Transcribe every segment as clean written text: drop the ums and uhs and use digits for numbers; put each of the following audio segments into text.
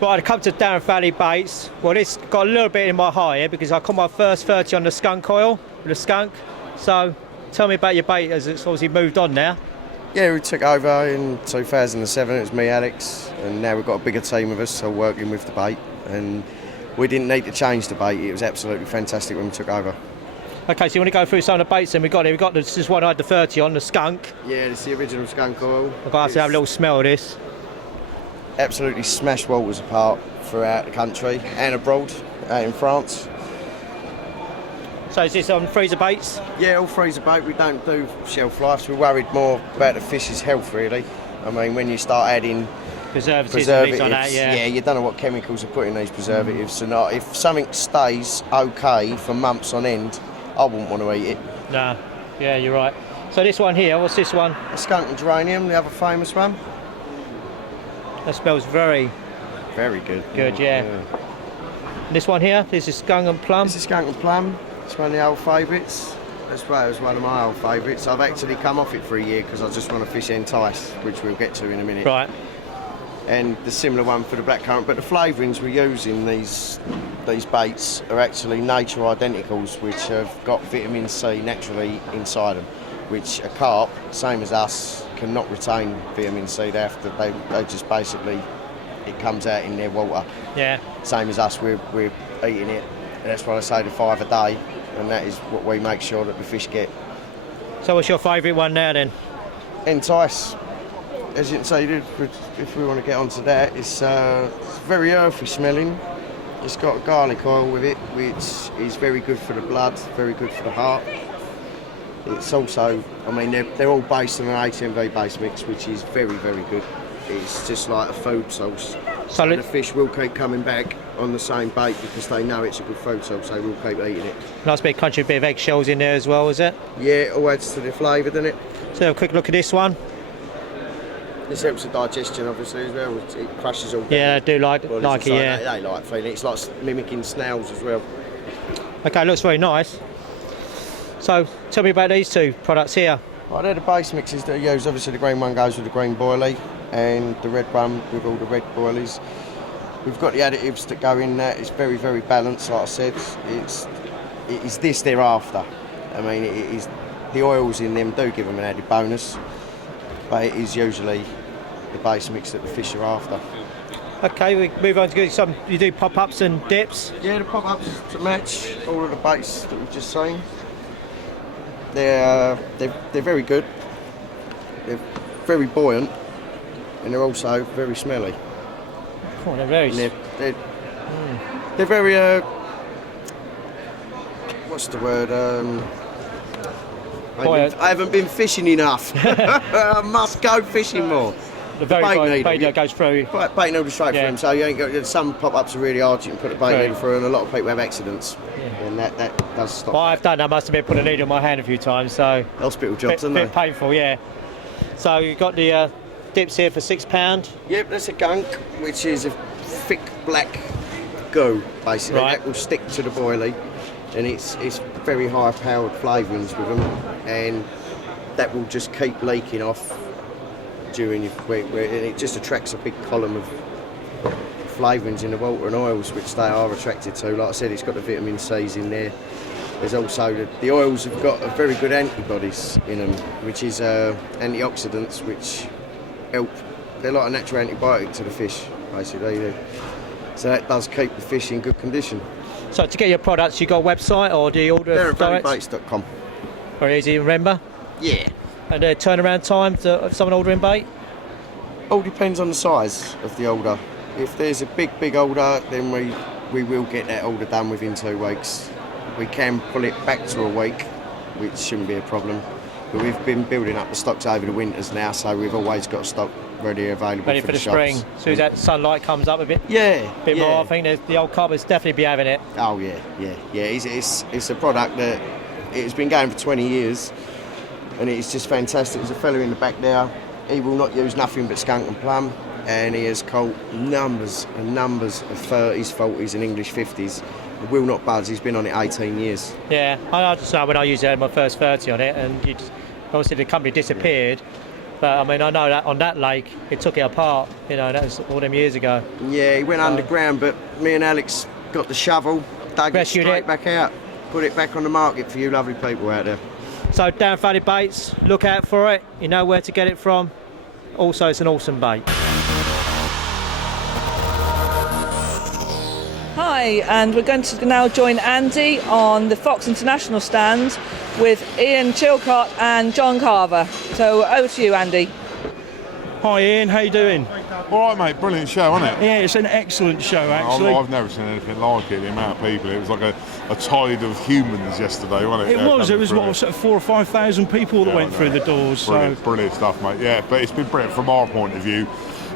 Right, I come to Darenth Valley Baits. Well, this got a little bit in my heart here because I caught my first 30 on the skunk oil with the skunk. So, tell me about your bait as it's obviously moved on now. Yeah, we took over in 2007. It was me, Alex, and now we've got a bigger team of us, so working with the bait. And we didn't need to change the bait. It was absolutely fantastic when we took over. Okay, so you want to go through some of the baits then we got here? We got this one I had the 30 on, the skunk. Yeah, this is the original skunk oil. I've got to have a little smell of this. Absolutely smashed waters apart throughout the country and abroad, out in France. So is this on freezer baits? Yeah, all freezer bait. We don't do shelf lives. We're worried more about the fish's health, really. I mean, when you start adding preservatives on that, yeah, you don't know what chemicals are put in these preservatives. So not, if something stays okay for months on end, I wouldn't want to eat it. No, yeah, you're right. So this one here, what's this one? A skunk and geranium, the other famous one. That smells very good. Good, yeah. And this one here, this is skunk and plum. This is skunk and plum. It's one of the old favourites. That's why it was one of my old favourites. I've actually come off it for a year because I just want to fish entice, which we'll get to in a minute. Right. And the similar one for the blackcurrant, but the flavourings we use in these baits are actually nature identicals, which have got vitamin C naturally inside them, which a carp, same as us, cannot retain vitamin C. They just basically, it comes out in their water. Yeah. Same as us, we're eating it. And that's why I say the 5 a day, and that is what we make sure that the fish get. So what's your favourite one now then? Entice. As you can see, if we want to get onto that, it's very earthy smelling. It's got garlic oil with it, which is very good for the blood, very good for the heart. It's also, I mean, they're all based on an HMV base mix, which is very, very good. It's just like a food source. So the fish will keep coming back on the same bait because they know it's a good food source, so they will keep eating it. Nice bit of country, bit of eggshells in there as well, is it? Yeah, it all adds to the flavour, doesn't it? So a quick look at this one. This helps the digestion, obviously, as well. It crushes all. Yeah, I do like it, yeah. They like feeling it. It's like mimicking snails as well. Okay, looks very nice. So, tell me about these two products here. Right, they're the base mixes that I use. Obviously, the green one goes with the green boilie, and the red one with all the red boilies. We've got the additives that go in there. It's very, very balanced, like I said. It is this they're after. I mean, it is the oils in them do give them an added bonus, but it is usually the base mix that the fish are after. Okay, we move on to some. You do pop-ups and dips? Yeah, the pop-ups to match all of the baits that we've just seen. They're very good. They're very buoyant, and they're also very smelly. Oh, they're very. They're very. What's the word? I haven't been fishing enough. I must go fishing more. The bait needle goes through. Bait needle straight through them, so you ain't got. Some pop-ups are really hard. You can put the bait needle through, and a lot of people have accidents, and that does stop. Well, I've done. I must have been put a needle in my hand a few times, so. Hospital jobs, bit painful, yeah. So you've got the dips here for £6. Yep, that's a gunk, which is a thick black goo, basically. Right. That will stick to the boilie, and it's very high-powered flavourings with them, and that will just keep leaking off during and it just attracts a big column of flavourings in the water and oils, which they are attracted to. Like I said, it's got the vitamin C's in there. There's also the oils have got a very good antibodies in them, which is antioxidants, which help. They're like a natural antibiotic to the fish, basically. So that does keep the fish in good condition. So to get your products, you got a website or do you order direct? DarentValleyBaits.com. Very easy to remember. Yeah. And turnaround time of someone ordering bait? All depends on the size of the order. If there's a big order, then we will get that order done within 2 weeks. We can pull it back to a week, which shouldn't be a problem. But we've been building up the stocks over the winters now, so we've always got stock available for the spring. As soon as that sunlight comes up a bit, more, I think the old carpets definitely be having it. Oh yeah. It's a product that it's been going for 20 years, and it's just fantastic. There's a fella in the back there. He will not use nothing but skunk and plum, and he has caught numbers and numbers of 30s, 40s, and English 50s. He will not budge. He's been on it 18 years. Yeah, I just know when I used it, I had my first 30 on it, and obviously the company disappeared. But I mean, I know that on that lake, it took it apart. You know, that was all them years ago. Yeah, he went underground, but me and Alex got the shovel, dug it Rescued straight it. back out, put it back on the market for you lovely people out there. So Darenth Valley Baits, look out for it. You know where to get it from. Also, it's an awesome bait. Hi, and we're going to now join Andy on the Fox International stand with Ian Chillcot and John Carver. So over to you, Andy. Hi Ian, how you doing? All right, mate. Brilliant show, isn't it? Yeah, it's an excellent show actually. I've never seen anything like it. The amount of people. It was like a tide of humans yesterday, wasn't it? It was. It was what, sort of 4,000 or 5,000 people that went through the doors. Brilliant stuff, mate. Yeah, but it's been brilliant from our point of view.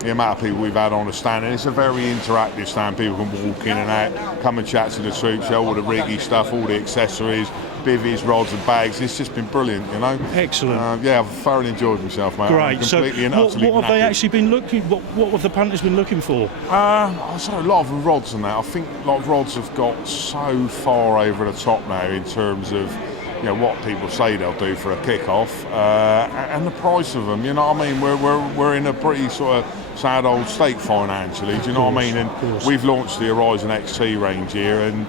The amount of people we've had on the stand, and it's a very interactive stand. People can walk in and out, come and chat to the troops, show all the riggy stuff, all the accessories, bivvies, rods and bags. It's just been brilliant, you know. Excellent. Yeah, I've thoroughly enjoyed myself, mate. Great. So what have they actually been looking? What have the punters been looking for? I saw a lot of rods and that. I think a lot of rods have got so far over the top now in terms of, you know, what people say they'll do for a kick-off and the price of them. You know what I mean? We're in a pretty sort of sad old state financially. Do you know what I mean? And we've launched the Horizon XT range here, and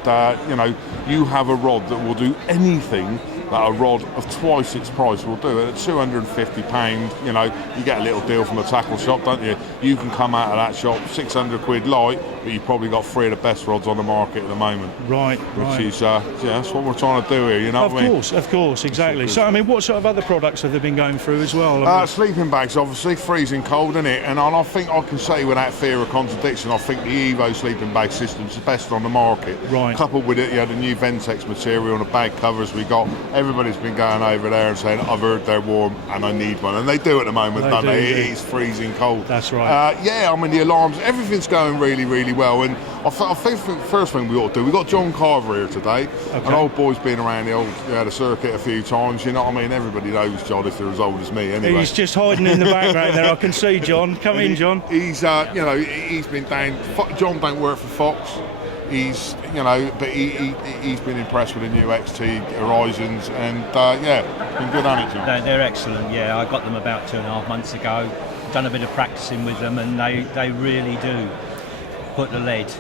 you know, you have a rod that will do anything that a rod of twice its price will do. At £250, you know, you get a little deal from a tackle shop, don't you? You can come out of that shop 600 quid light, but you've probably got 3 of the best rods on the market at the moment. Right. Which is, yeah, that's what we're trying to do here, you know what I mean? Of course, exactly. So, I mean, what sort of other products have they been going through as well? Sleeping bags, obviously, freezing cold, isn't it? And I think I can say without fear of contradiction, I think the Evo sleeping bag system is the best on the market. Right. Coupled with it, you know, the new Ventex material and the bag covers we got. Everybody's been going over there and saying, I've heard they're warm and I need one. And they do at the moment, don't they? It's freezing cold. That's right. Yeah, I mean, the alarms, everything's going really, really well. And I think the first thing we ought to do, we've got John Carver here today. Okay. An old boy's been around the circuit a few times, you know what I mean? Everybody knows John if they're as old as me anyway. He's just hiding in the background there, I can see John. Come in, John. He's, you know, he's been down, John don't work for Fox. He's, you know, but he's been impressed with the new XT Horizons, and yeah, been good on it, John. They're excellent. Yeah, I got them about 2.5 months ago. Done a bit of practicing with them, and they really do put the lead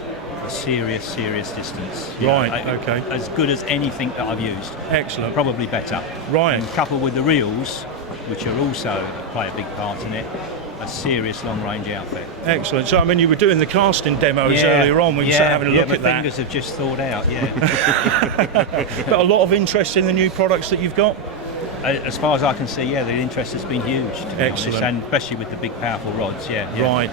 a serious distance. Right. Okay. As good as anything that I've used. Excellent. Probably better. Right. And coupled with the reels, which are also play a big part in it. A serious long-range outfit. Excellent. So, I mean, you were doing the casting demos earlier on when you started having a look at that. My fingers have just thawed out, yeah. But a lot of interest in the new products that you've got? As far as I can see, yeah, the interest has been huge. Excellent. And especially with the big, powerful rods, Right.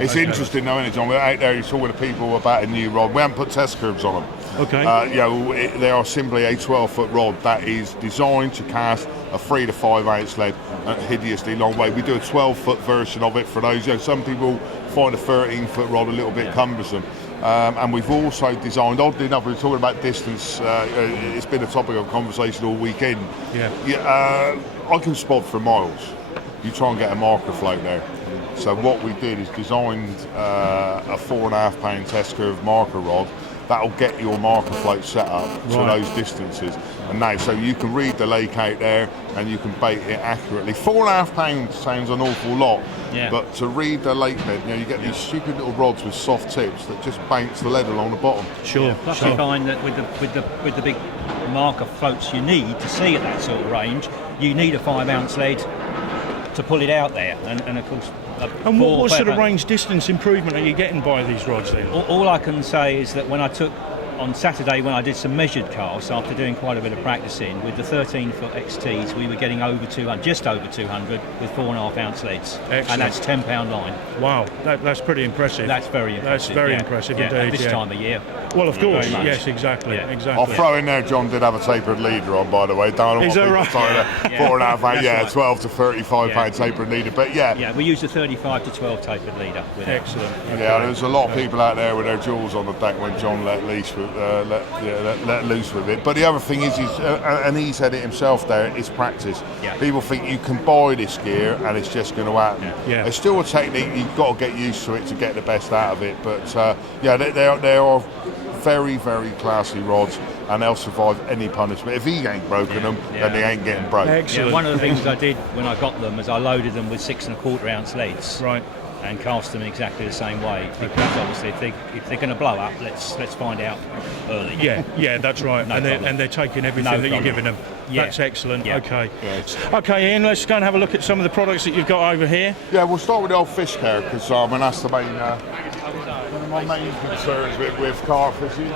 It's interesting though, isn't it, John? We're out there, you're talking to people about a new rod. We haven't put test curves on them. Okay. You know, they are simply a 12-foot rod that is designed to cast a 3 to 5 ounce lead at a hideously long way. We do a 12-foot version of it for those. You know, some people find a 13-foot rod a little bit cumbersome. And we've also designed, oddly enough, we were talking about distance, it's been a topic of conversation all weekend. I can spot for miles. You try and get a marker float there. So what we did is designed a 4.5 pound test curve marker rod that'll get your marker float set up to those distances. And now, so you can read the lake out there and you can bait it accurately. 4.5 pounds sounds an awful lot, but to read the lake bed, you know, you get these stupid little rods with soft tips that just bounce the lead along the bottom. Plus you find that with the big marker floats you need to see at that sort of range, you need a 5 ounce lead to pull it out there, and of course. And what sort of range distance improvement are you getting by these rods then? All I can say is that when I took on Saturday, when I did some measured casts after doing quite a bit of practicing with the 13-foot XTs, we were getting over 200, just over 200 with 4.5 ounce leads. Excellent. And that's £10 line. Wow, that's pretty impressive. That's very impressive. That's very impressive indeed. At this time of year. Well, of course, yes, exactly. I'll throw in there, John did have a tapered leader on, by the way. Is that right? 4.5 pound, 12 to 35 pound tapered leader, but yeah, we use a 35 to 12 tapered leader with Excellent. Yeah, there's a lot of people out there with their jewels on the deck when John let loose with let loose with it. But the other thing is and he said it himself there, is practice. Yeah. People think you can buy this gear and it's just going to happen. Yeah. It's still a technique. You've got to get used to it to get the best out of it. But they are very, very classy rods, and they'll survive any punishment. If he ain't broken them, then they ain't getting broke. Excellent. Yeah, one of the things I did when I got them was I loaded them with 6 1/4 ounce leads. Right. And cast them in exactly the same way, because obviously if they're going to blow up, let's find out early. Yeah, that's right. No and problem. they're taking everything No that you're problem. giving them. Yeah. That's excellent. Yeah. Okay. Yes. Okay, Ian, let's go and have a look at some of the products that you've got over here. Yeah, we'll start with the old fish care, because that's the main one of my main concerns with carp fishing.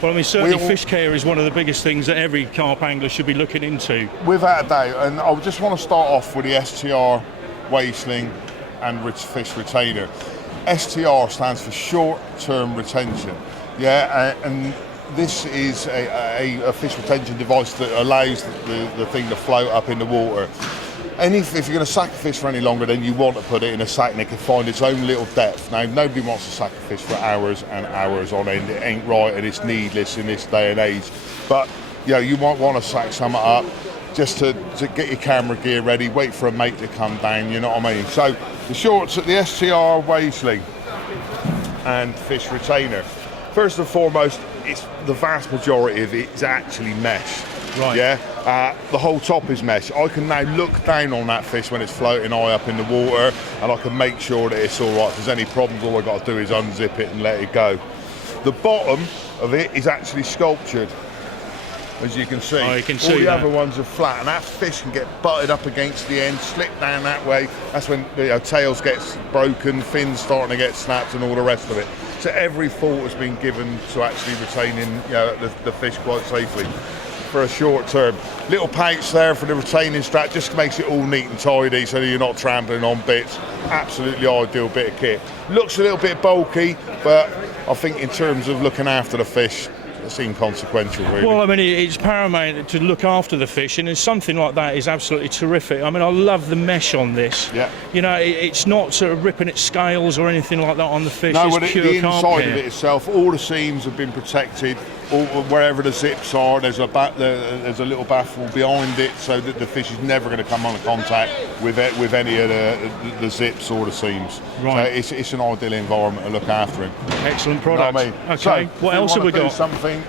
Well, I mean, certainly We'll- fish care is one of the biggest things that every carp angler should be looking into. Without a doubt, and I just want to start off with the STR wasteling and fish retainer. STR stands for short-term retention. Yeah, and this is a fish retention device that allows the thing to float up in the water. And if you're going to sack a fish for any longer, then you want to put it in a sack and it can find its own little depth. Now, nobody wants to sack a fish for hours and hours on end. It ain't right and it's needless in this day and age. But you might want to sack some up just to get your camera gear ready, wait for a mate to come down, you know what I mean? So the shorts at the STR wasteling and fish retainer. First and foremost, it's the vast majority of it is actually mesh. Right. Yeah. The whole top is mesh. I can now look down on that fish when it's floating high up in the water, and I can make sure that it's all right. If there's any problems, all I got to do is unzip it and let it go. The bottom of it is actually sculptured, as you can see. Oh, you can all see the that. other ones are flat, and that fish can get butted up against the end, slip down that way. That's when tails get broken, fins starting to get snapped, and all the rest of it. So every thought has been given to actually retaining the fish quite safely for a short term. Little pouch there for the retaining strap, just makes it all neat and tidy so that you're not trampling on bits. Absolutely ideal bit of kit. Looks a little bit bulky, but I think in terms of looking after the fish, it's inconsequential really. Well, I mean, it's paramount to look after the fish, and something like that is absolutely terrific. I mean, I love the mesh on this. Yeah. It's not sort of ripping its scales or anything like that on the fish. No, it's well, pure the carp inside hair. of it itself, all the seams have been protected. Wherever the zips are, there's a little baffle behind it, so that the fish is never going to come into contact with any of the zips or the seams. Right. So it's an ideal environment to look after him. Excellent You know product. what I mean? Okay, So, what if else you have we wanna do got? Something.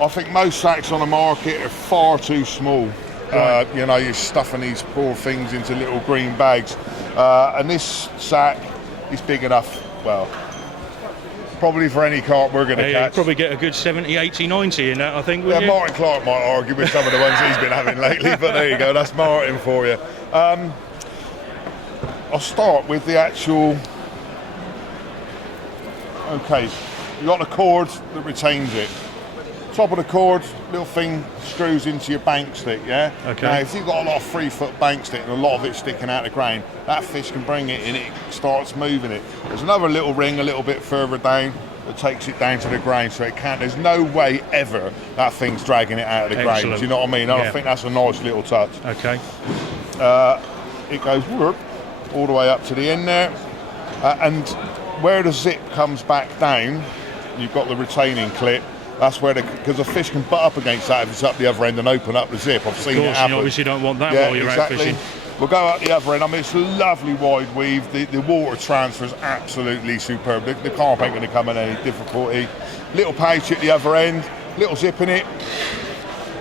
I think most sacks on the market are far too small. Right. You're stuffing these poor things into little green bags, and this sack is big enough. Well, probably for any carp we're going to You catch. probably get a good 70, 80, 90 in that, I think, Yeah, wouldn't you? Martin Clark might argue with some of the ones he's been having lately, but there you go, that's Martin for you. I'll start with the actual. Okay, you got the cord that retains it. Top of the cord, little thing screws into your bank stick, yeah? Okay. Now, if you've got a lot of 3-foot bank stick and a lot of it sticking out of the grain, that fish can bring it and it starts moving it. There's another little ring a little bit further down that takes it down to the grain, so it can't. There's no way ever that thing's dragging it out of the grain. Excellent. Do you know what I mean? And Yeah. I think that's a nice little touch. Okay. It goes whoop, all the way up to the end there, and where the zip comes back down, you've got the retaining clip. That's where because the fish can butt up against that if it's up the other end and open up the zip. I've seen Of it course, happen. you obviously don't want that Yeah, while you're exactly. out fishing. We'll go out the other end. I mean, it's a lovely wide weave. The water transfer is absolutely superb. The carp ain't going to come in any difficulty. Little pouch at the other end, little zip in it.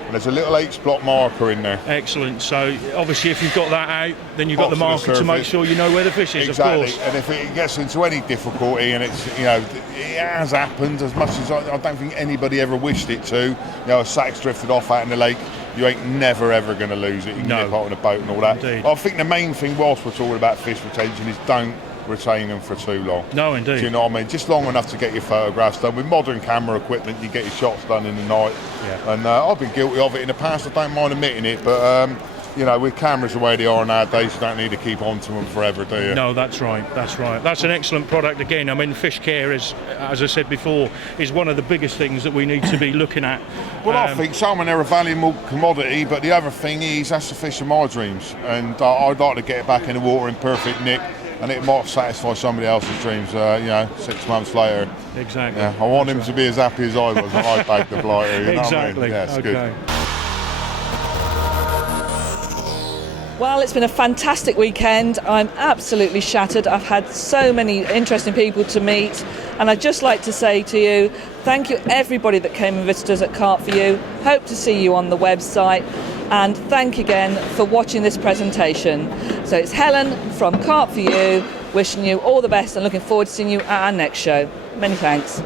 And there's a little H-block marker in there. Excellent. So obviously, if you've got that out, then you've got Box the of the marker to make surface. sure you know where the fish is. Exactly, Of course. and if it gets into any difficulty, and it's it has happened as much as I don't think anybody ever wished it to. A sack's drifted off out in the lake, you ain't never ever going to lose it. You can No. get out on a boat and all that. Indeed. I think the main thing whilst we're talking about fish retention is don't retain them for too long. No, indeed. Do you know what I mean? Just long enough to get your photographs done. With modern camera equipment, you get your shots done in the night. Yeah. And I've been guilty of it in the past. I don't mind admitting it, but with cameras the way they are nowadays, you don't need to keep on to them forever, do you? No, that's right. That's right. That's an excellent product. Again, I mean, fish care is, as I said before, is one of the biggest things that we need to be looking at. Well, I think salmon are a valuable commodity, but the other thing is that's the fish of my dreams, and I'd like to get it back in the water in perfect nick. and it might satisfy somebody else's dreams, 6 months later. Exactly. Yeah, I want him to be as happy as I was when I bagged the blighter. You know Exactly. what I mean? Yeah, it's good. Well, it's been a fantastic weekend. I'm absolutely shattered. I've had so many interesting people to meet, and I'd just like to say to you, thank you everybody that came and visited us at Carp4u. Hope to see you on the website, and thank you again for watching this presentation. So it's Helen from Carp4u, wishing you all the best and looking forward to seeing you at our next show. Many thanks.